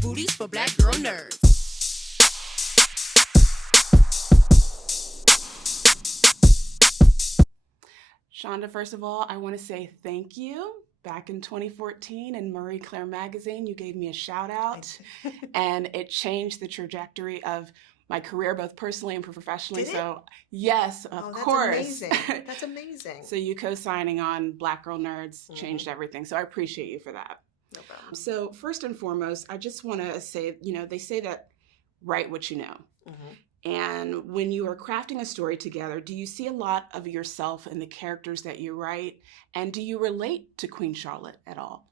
booties for black girl nerds. Shonda, first of all, I want to say thank you. Back in 2014 in Marie Claire magazine, you gave me a shout out and it changed the trajectory of my career, both personally and professionally. Did it? So yes, of that's course. Amazing. That's amazing. So you co-signing on Black Girl Nerds changed everything. So I appreciate you for that. No problem. So first and foremost, I just want to say, they say that write what you know. And when you are crafting a story together, do you see a lot of yourself in the characters that you write? And do you relate to Queen Charlotte at all?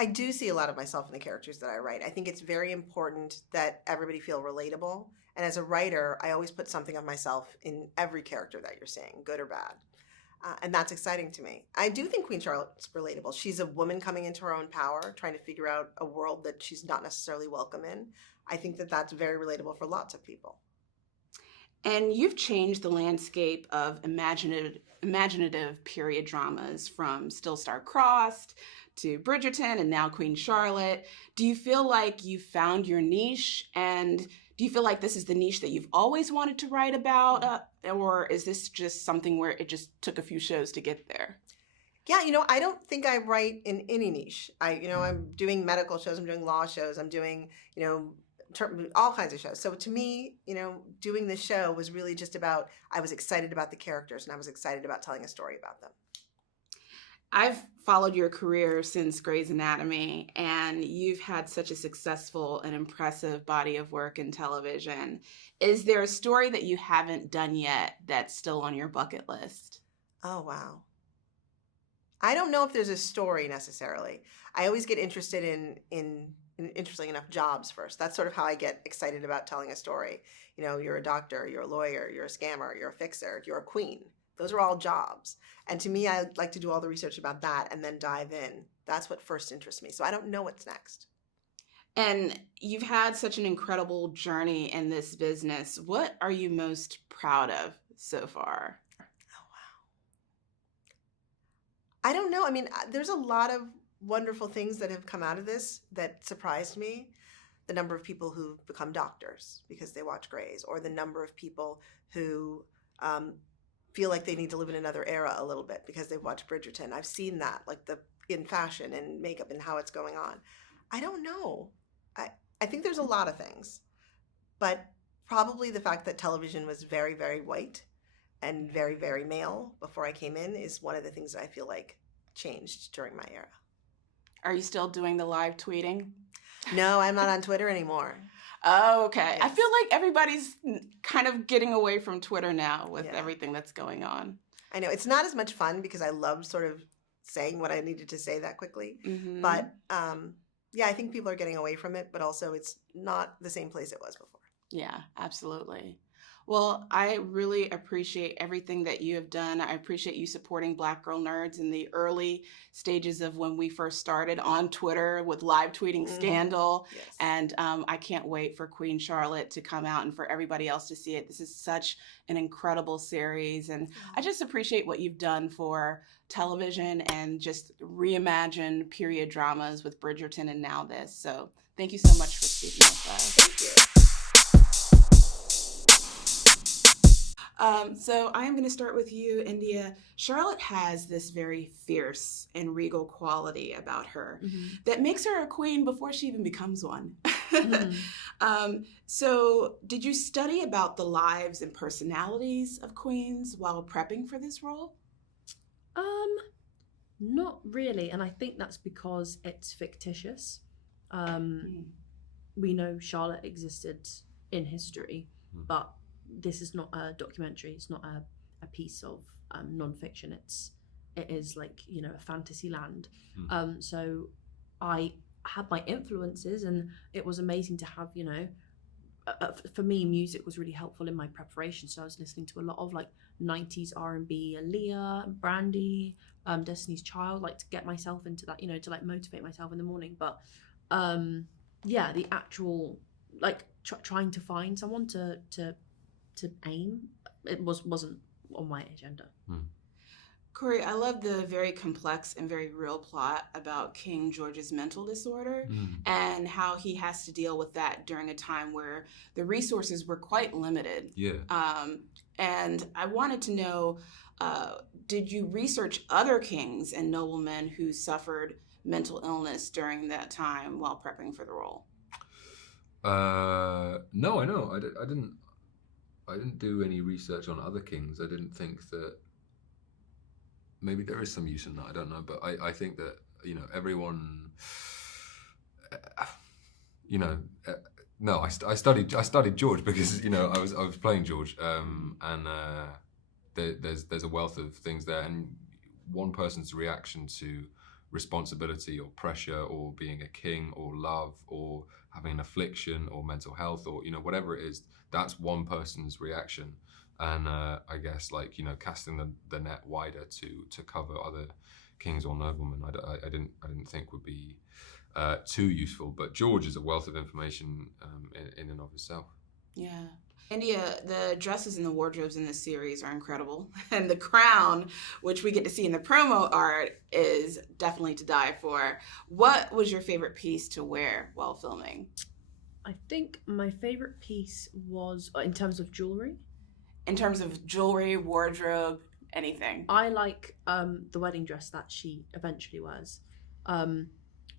I do see a lot of myself in the characters that I write. I think it's very important that everybody feel relatable. And as a writer, I always put something of myself in every character that you're seeing, good or bad. And that's exciting to me. I do think Queen Charlotte's relatable. She's a woman coming into her own power, trying to figure out a world that she's not necessarily welcome in. I think that that's very relatable for lots of people. And you've changed the landscape of imaginative period dramas from Still Star-Crossed to Bridgerton and now Queen Charlotte. Do you feel like you found your niche? And do you feel like this is the niche that you've always wanted to write about? Or is this just something where it just took a few shows to get there? Yeah, I don't think I write in any niche. I'm doing medical shows, I'm doing law shows, I'm doing, all kinds of shows. So to me, doing this show was really just about, I was excited about the characters and I was excited about telling a story about them. I've followed your career since Grey's Anatomy, and you've had such a successful and impressive body of work in television. Is there a story that you haven't done yet that's still on your bucket list? Oh, wow. I don't know if there's a story necessarily. I always get interested in interesting enough jobs first. That's sort of how I get excited about telling a story. You're a doctor, you're a lawyer, you're a scammer, you're a fixer, you're a queen. Those are all jobs. And to me, I like to do all the research about that and then dive in. That's what first interests me. So I don't know what's next. And you've had such an incredible journey in this business. What are you most proud of so far? Oh, wow. I don't know. I mean, there's a lot of wonderful things that have come out of this that surprised me. The number of people who've become doctors because they watch Grey's, or the number of people who feel like they need to live in another era a little bit because they've watched Bridgerton. I've seen that, like in fashion and makeup and how it's going on. I don't know. I think there's a lot of things, but probably the fact that television was very, very white and very, very male before I came in is one of the things that I feel like changed during my era. Are you still doing the live tweeting? No, I'm not on Twitter anymore. Oh, okay. Yes. I feel like everybody's kind of getting away from Twitter now with everything that's going on. I know. It's not as much fun because I love sort of saying what I needed to say that quickly. But I think people are getting away from it, but also it's not the same place it was before. Yeah, absolutely. Well, I really appreciate everything that you have done. I appreciate you supporting Black Girl Nerds in the early stages of when we first started on Twitter with live tweeting scandal. Yes. And I can't wait for Queen Charlotte to come out and for everybody else to see it. This is such an incredible series. And I just appreciate what you've done for television and just reimagine period dramas with Bridgerton and now this. So thank you so much for speaking with us. Thank you. So I am going to start with you, India. Charlotte has this very fierce and regal quality about her that makes her a queen before she even becomes one. So did you study about the lives and personalities of queens while prepping for this role? Not really, and I think that's because it's fictitious. We know Charlotte existed in history, but this is not a documentary. It's not a piece of non-fiction. It is like, a fantasy land. So I had my influences, and it was amazing to have, for me, music was really helpful in my preparation. So I was listening to a lot of like 90s R&B, Aaliyah, Brandy, Destiny's Child, like to get myself into that, to like motivate myself in the morning. But the actual like trying to find someone to aim, it wasn't on my agenda. Corey, I love the very complex and very real plot about King George's mental disorder and how he has to deal with that during a time where the resources were quite limited. Yeah. And I wanted to know, did you research other kings and noblemen who suffered mental illness during that time while prepping for the role? No, I know. I didn't do any research on other kings. I didn't think that. Maybe there is some use in that. I don't know, but I think that everyone. No, I studied George because I was playing George, and there's a wealth of things there, and one person's reaction to responsibility or pressure or being a king or love or having an affliction or mental health or whatever it is, that's one person's reaction. And I guess casting the net wider to cover other kings or noblemen, I didn't think would be too useful. But George is a wealth of information in and of itself. Yeah. India, the dresses and the wardrobes in this series are incredible. And the crown, which we get to see in the promo art, is definitely to die for. What was your favorite piece to wear while filming? I think my favorite piece was, in terms of jewelry. In terms of jewelry, wardrobe, anything. I like the wedding dress that she eventually wears.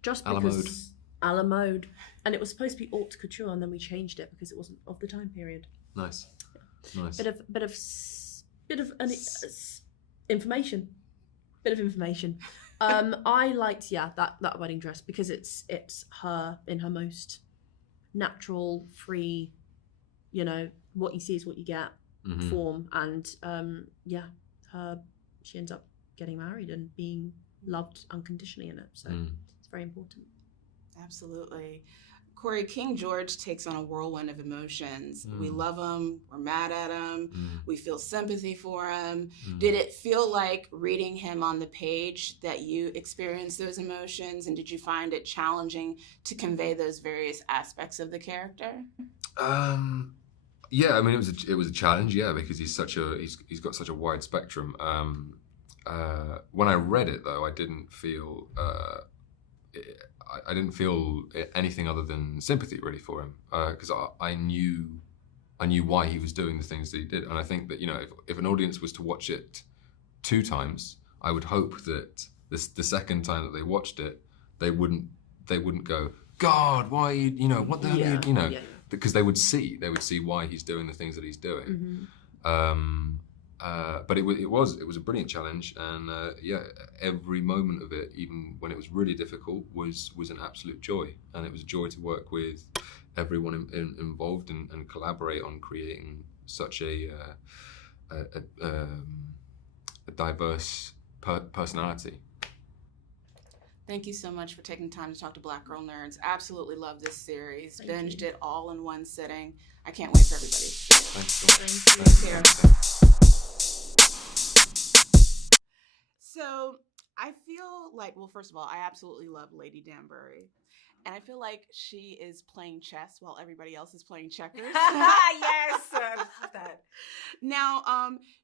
Just A la because a la mode. And it was supposed to be haute couture, and then we changed it because it wasn't of the time period. Nice. Bit of information. Bit of information. I liked that wedding dress because it's her in her most natural, free, what you see is what you get form, and she ends up getting married and being loved unconditionally in it. So it's very important. Absolutely. Corey, King George takes on a whirlwind of emotions. We love him. We're mad at him. We feel sympathy for him. Did it feel like reading him on the page that you experienced those emotions? And did you find it challenging to convey those various aspects of the character? Yeah, I mean, it was a challenge. Yeah, because he's got such a wide spectrum. When I read it, though, I didn't feel anything other than sympathy really for him, because I knew why he was doing the things that he did, and I think that if an audience was to watch it 2 times, I would hope that the second time that they watched it, they wouldn't go, God, why what the hell because they would see why he's doing the things that he's doing. But it was a brilliant challenge, and every moment of it, even when it was really difficult, was an absolute joy, and it was a joy to work with everyone involved and collaborate on creating such a diverse personality. Thank you so much for taking time to talk to Black Girl Nerds. Absolutely love this series. Thank Binged you. it all in one sitting. I can't wait for everybody. Thanks. So I feel like, well, first of all, I absolutely love Lady Danbury. And I feel like she is playing chess while everybody else is playing checkers. Yes, I love that. Now,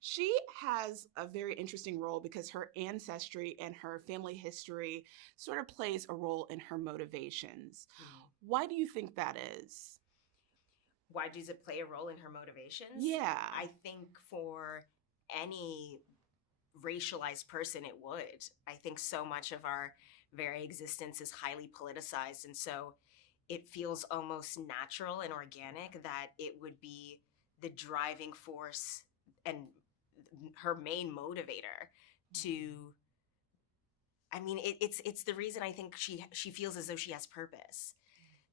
she has a very interesting role because her ancestry and her family history sort of plays a role in her motivations. Why do you think that is? Why does it play a role in her motivations? Yeah. I think for any racialized person, it would. I think so much of our very existence is highly politicized, and so it feels almost natural and organic that it would be the driving force and her main motivator to, I mean, it's the reason I think she feels as though she has purpose,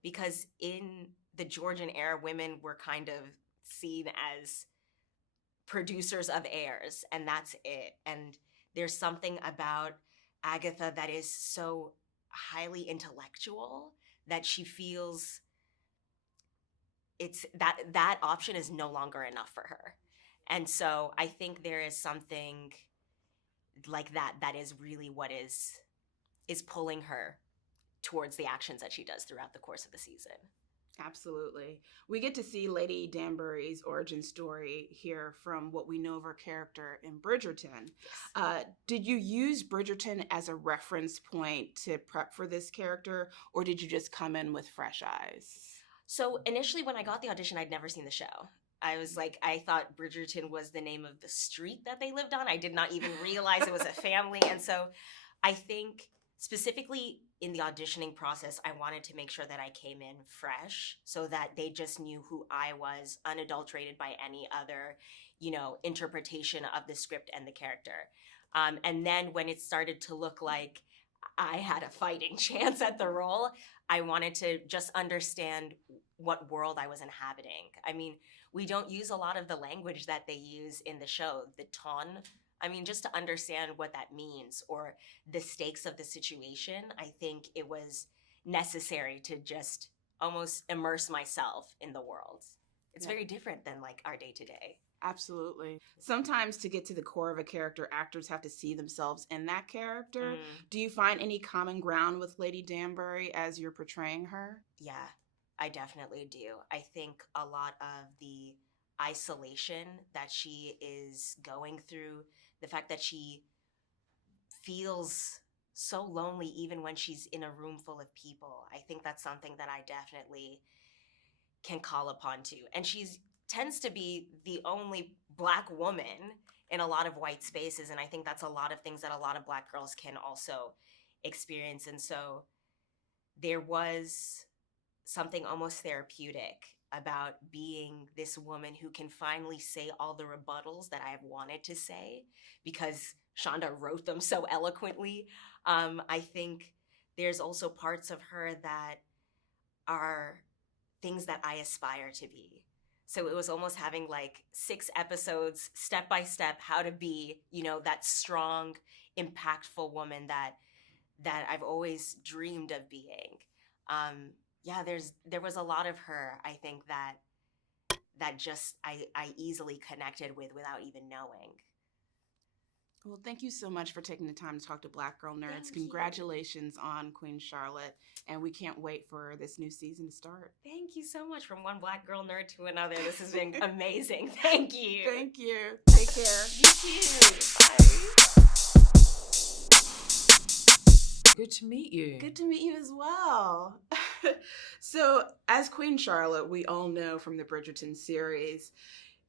because in the Georgian era, women were kind of seen as producers of heirs, and that's it. And there's something about Agatha that is so highly intellectual that she feels it's that option is no longer enough for her. And so I think there is something like that is really what is pulling her towards the actions that she does throughout the course of the season. Absolutely. We get to see Lady Danbury's origin story here from what we know of her character in Bridgerton. Did you use Bridgerton as a reference point to prep for this character, or did you just come in with fresh eyes? So initially when I got the audition, I'd never seen the show. I was like, I thought Bridgerton was the name of the street that they lived on. I did not even realize it was a family. And so I think specifically in the auditioning process, I wanted to make sure that I came in fresh so that they just knew who I was, unadulterated by any other, interpretation of the script and the character. And then when it started to look like I had a fighting chance at the role, I wanted to just understand what world I was inhabiting. I mean, we don't use a lot of the language that they use in the show, the ton. I mean, just to understand what that means or the stakes of the situation, I think it was necessary to just almost immerse myself in the world. It's very different than like our day to day. Absolutely. Sometimes to get to the core of a character, actors have to see themselves in that character. Do you find any common ground with Lady Danbury as you're portraying her? Yeah, I definitely do. I think a lot of the isolation that she is going through, the fact that she feels so lonely even when she's in a room full of people, I think that's something that I definitely can call upon to. And she's tends to be the only Black woman in a lot of white spaces, and I think that's a lot of things that a lot of Black girls can also experience. And so there was something almost therapeutic about being this woman who can finally say all the rebuttals that I have wanted to say because Shonda wrote them so eloquently. I think there's also parts of her that are things that I aspire to be. So it was almost having like 6 episodes, step by step, how to be, that strong, impactful woman that I've always dreamed of being. There was a lot of her, I think, that just I easily connected with without even knowing. Well, thank you so much for taking the time to talk to Black Girl Nerds. Thank Congratulations on Queen Charlotte, and we can't wait for this new season to start. Thank you so much. From one Black girl nerd to another, this has been amazing. Thank you. Thank you. Take care. You too. Bye. Good to meet you. Good to meet you as well. So, as Queen Charlotte, we all know from the Bridgerton series,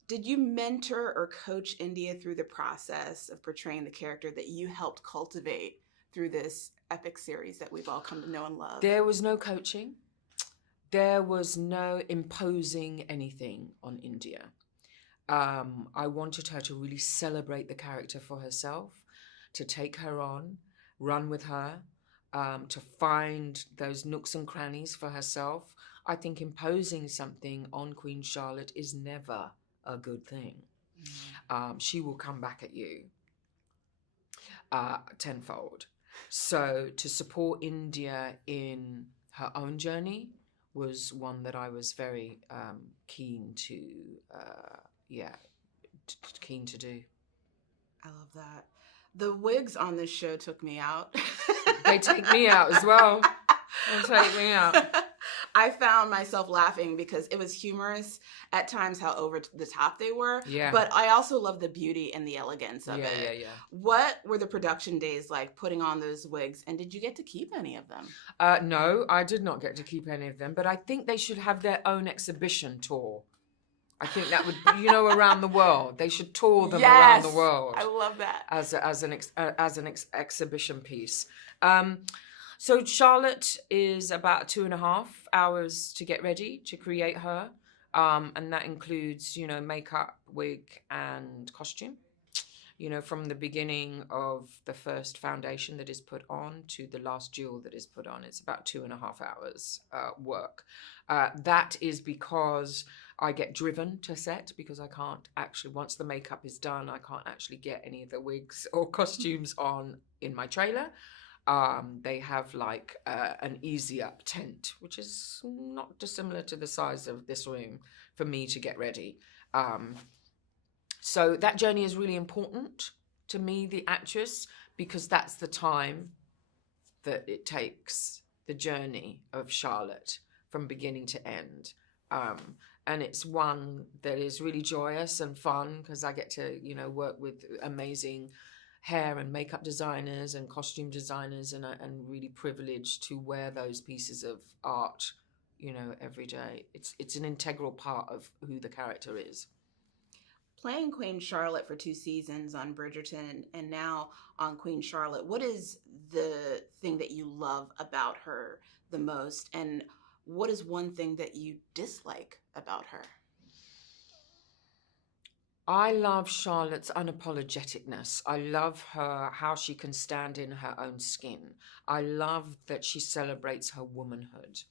did you mentor or coach India through the process of portraying the character that you helped cultivate through this epic series that we've all come to know and love? There was no coaching. There was no imposing anything on India. I wanted her to really celebrate the character for herself, to take her on, run with her, to find those nooks and crannies for herself. I think imposing something on Queen Charlotte is never a good thing. She will come back at you tenfold. So to support India in her own journey was one that I was very keen to do. I love that. The wigs on this show took me out. They take me out as well. They take me out. I found myself laughing because it was humorous at times how over the top they were. Yeah. But I also love the beauty and the elegance of it. Yeah. What were the production days like putting on those wigs? And did you get to keep any of them? No, I did not get to keep any of them. But I think they should have their own exhibition tour. I think that would, around the world. They should tour them around the world. I love that. As an exhibition piece. So Charlotte is about 2.5 hours to get ready to create her. And that includes, makeup, wig, and costume. From the beginning of the first foundation that is put on to the last jewel that is put on, it's about 2.5 hours work. That is because I get driven to set because I can't actually, once the makeup is done, I can't actually get any of the wigs or costumes on in my trailer. They have like an easy up tent, which is not dissimilar to the size of this room for me to get ready. So that journey is really important to me, the actress, because that's the time that it takes, the journey of Charlotte, from beginning to end. And it's one that is really joyous and fun because I get to, work with amazing hair and makeup designers and costume designers, and really privileged to wear those pieces of art, every day. It's an integral part of who the character is. Playing Queen Charlotte for 2 seasons on Bridgerton and now on Queen Charlotte, what is the thing that you love about her the most, and what is one thing that you dislike about her? I love Charlotte's unapologeticness. I love how she can stand in her own skin. I love that she celebrates her womanhood.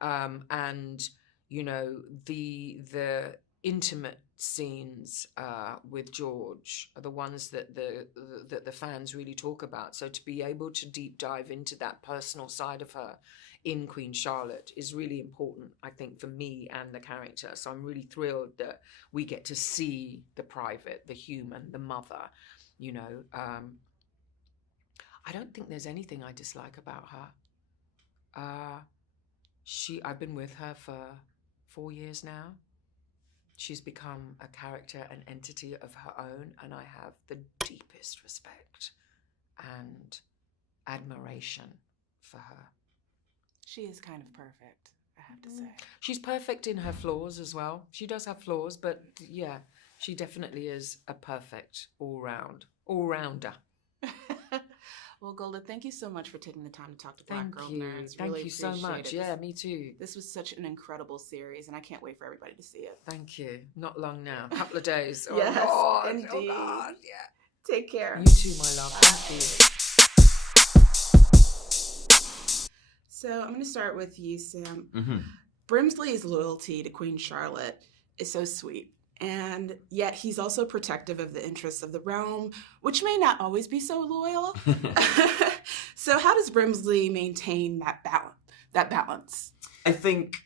And, the intimate scenes with George are the ones that the fans really talk about. So to be able to deep dive into that personal side of her in Queen Charlotte is really important, I think, for me and the character. So I'm really thrilled that we get to see the private, the human, the mother. I don't think there's anything I dislike about her. I've been with her for 4 years now. She's become a character, an entity of her own, and I have the deepest respect and admiration for her. She is kind of perfect, I have to say. She's perfect in her flaws as well. She does have flaws, but yeah, she definitely is a perfect all-rounder. Well, Golda, thank you so much for taking the time to talk to Black Thank Girl you. Nerds. Thank Really you so appreciate much. it. Yeah, me too. This was such an incredible series, and I can't wait for everybody to see it. Thank you. Not long now. A couple of days. Oh, Yes, God. indeed. Oh, God. Yeah. Take care. You too, my love. Thank you. So I'm going to start with you, Sam. Mm-hmm. Brimsley's loyalty to Queen Charlotte is so sweet. And yet he's also protective of the interests of the realm, which may not always be so loyal. So how does Brimsley maintain that balance? I think,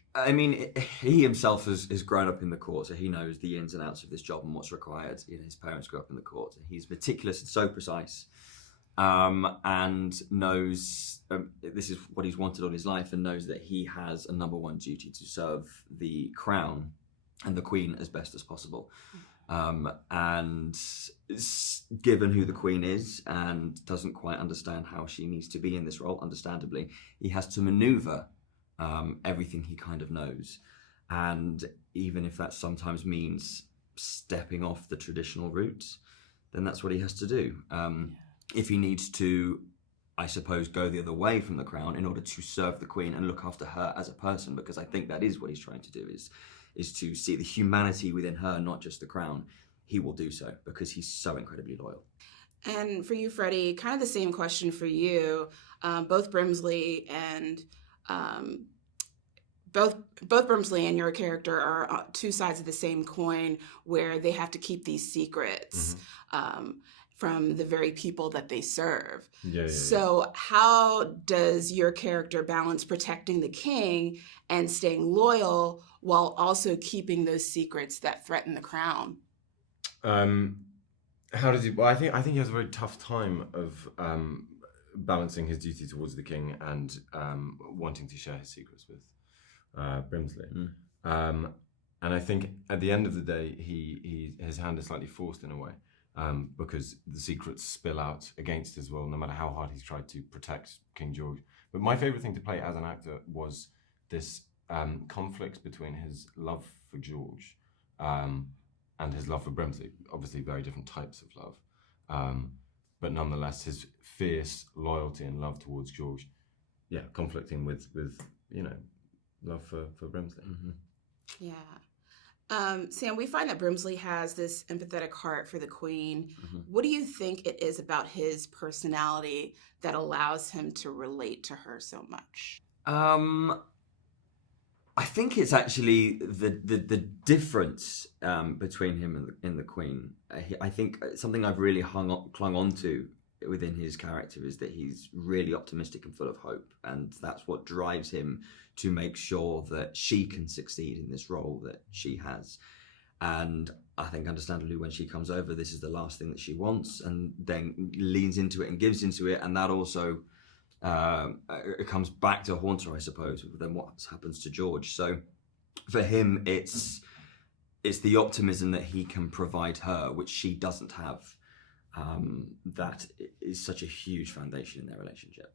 he himself has grown up in the court, so he knows the ins and outs of this job and what's required. His parents grew up in the court. He's meticulous and so precise, and knows this is what he's wanted all his life, and knows that he has a number one duty to serve the crown and the Queen as best as possible. And given who the Queen is and doesn't quite understand how she needs to be in this role, understandably, he has to maneuver everything he kind of knows. And even if that sometimes means stepping off the traditional routes, then that's what he has to do. If he needs to, I suppose, go the other way from the crown in order to serve the Queen and look after her as a person, because I think that is what he's trying to do, is to see the humanity within her, not just the crown, he will do so because he's so incredibly loyal. And for you, Freddie, kind of the same question for you. Both Brimsley and both Brimsley and your character are 2 sides of the same coin, where they have to keep these secrets from the very people that they serve. So how does your character balance protecting the king and staying loyal while also keeping those secrets that threaten the crown? How does he? Well, I think he has a very tough time of balancing his duty towards the king and wanting to share his secrets with Brimsley. And I think at the end of the day, his hand is slightly forced in a way, because the secrets spill out against his will, no matter how hard he's tried to protect King George. But my favorite thing to play as an actor was this conflict between his love for George and his love for Brimsley. Obviously very different types of love, but nonetheless his fierce loyalty and love towards George, conflicting with love for Brimsley. Yeah. Sam, we find that Brimsley has this empathetic heart for the Queen. What do you think it is about his personality that allows him to relate to her so much? I think it's actually the difference between him and the Queen. I think something I've really clung on to within his character is that he's really optimistic and full of hope, and that's what drives him to make sure that she can succeed in this role that she has. And I think understandably when she comes over, this is the last thing that she wants, and then leans into it and gives into it, and that also it comes back to haunt her, I suppose, with then what happens to George. So for him, it's the optimism that he can provide her, which she doesn't have, that is such a huge foundation in their relationship.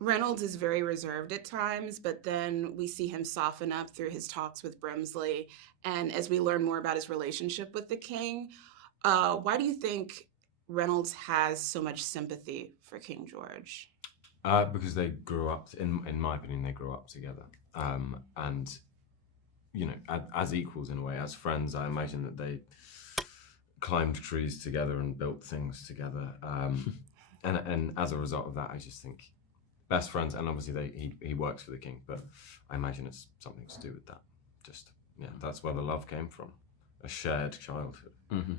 Reynolds is very reserved at times, but then we see him soften up through his talks with Brimsley. And as we learn more about his relationship with the king, why do you think Reynolds has so much sympathy for King George? Because they grew up, in my opinion, they grew up together. And, you know, as equals in a way, as friends, I imagine that they climbed trees together and built things together. And as a result of that, I just think best friends, and obviously he works for the king, but I imagine it's something to do with that. Just, yeah, that's where the love came from, a shared childhood. Mm-hmm.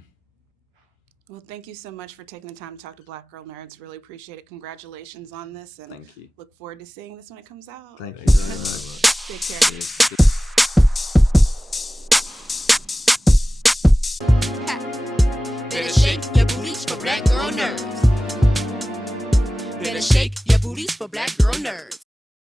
Well, thank you so much for taking the time to talk to Black Girl Nerds. Really appreciate it. Congratulations on this, and Thank you. look forward to seeing this when it comes out. Thank you very much. Take care. Better shake your booties for Black Girl Nerds. Better shake your booties for Black Girl Nerds.